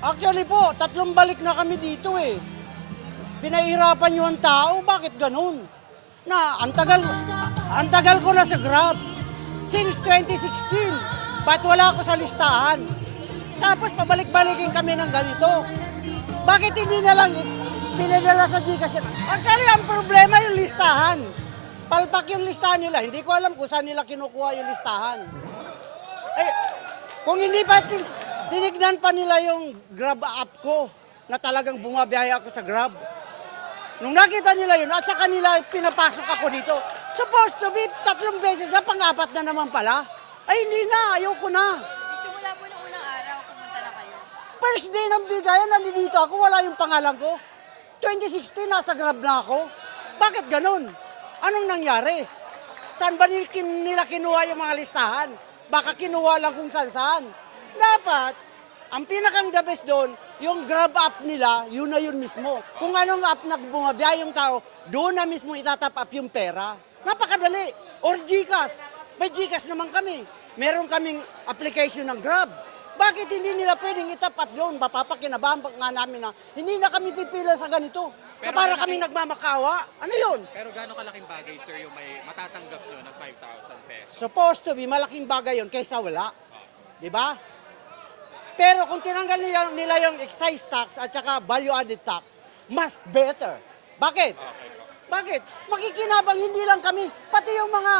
Actually po, 3 balik na kami dito eh. Pinahirapan nyo ang tao, bakit ganun? Ang tagal ko na sa Grab. Since 2016, ba't wala ako sa listahan? Tapos pabalik-balikin kami ng ganito. Bakit hindi na lang pinadala sa Gcash? Actually, ang problema yung listahan. Palpak yung listahan nila. Hindi ko alam kung saan nila kinukuha yung listahan. Eh, kung hindi pa tinignan pa nila yung Grab app ko na talagang bumabiyahe ako sa Grab. Nung nakita nila yun, at saka nila pinapasok ako dito, supposed to be 3 beses na, pang-4 na naman pala. Ay hindi na, ayoko na. Simula po nung unang araw, pumunta na kayo. First day ng bigayan, nandito ako, wala yung pangalan ko. 2016, nasa Grab na ako. Bakit ganun? Anong nangyari? Saan ba nila kinuha yung mga listahan? Baka kinuha lang kung saan-saan. Dapat, ang pinakang the best doon, yung Grab app nila, yun na yun mismo. Kung anong app na bumabiyay yung tao, doon na mismo itatap up yung pera. Napakadali. Or Gcash. May Gcash naman kami. Meron kaming application ng Grab. Bakit hindi nila pwedeng itap up doon? Mapapakinabahan nga namin na hindi na kami pipila sa ganito. Na para kami nagmamakawa. Ano yun? Pero gaano kalaking bagay, sir, yung may matatanggap nyo ng 5,000 pesos? Supposed to be, malaking bagay yun kaysa wala. Di ba? Pero kung tinanggal nila yung excise tax at saka value-added tax, mas better. Bakit? Okay po. Bakit? Makikinabang hindi lang kami, pati yung mga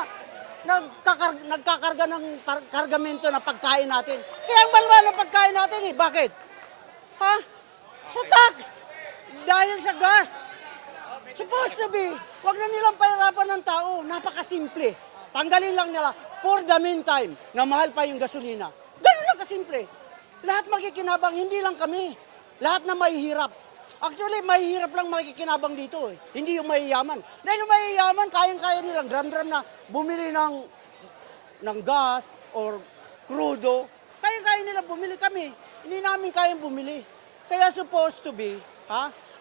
nagkakarga ng kargamento na pagkain natin. Kaya ang balwal ng pagkain natin eh. Bakit? Ha? Sa tax. Dahil sa gas. Supposed to be, wag na nilang pahirapan ng tao. Napakasimple. Tanggalin lang nila for the meantime na mahal pa yung gasolina. Ganun lang kasimple. Lahat makikinabang, hindi lang kami. Lahat na mahihirap. Actually, mahihirap lang makikinabang dito eh. Hindi yung mahiyaman. Dahil yung mahiyaman, kayang-kaya nilang dram-dram na bumili ng gas or crudo. Kayang-kaya nila bumili kami. Hindi namin kayang bumili. Kaya supposed to be,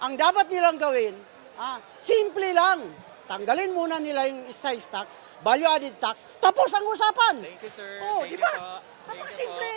ang dapat nilang gawin, simple lang. Tanggalin muna nila yung excise tax, value-added tax, tapos ang usapan. Thank you, sir. Oh, Thank di ba? you po. Thank you po. Napakasimple.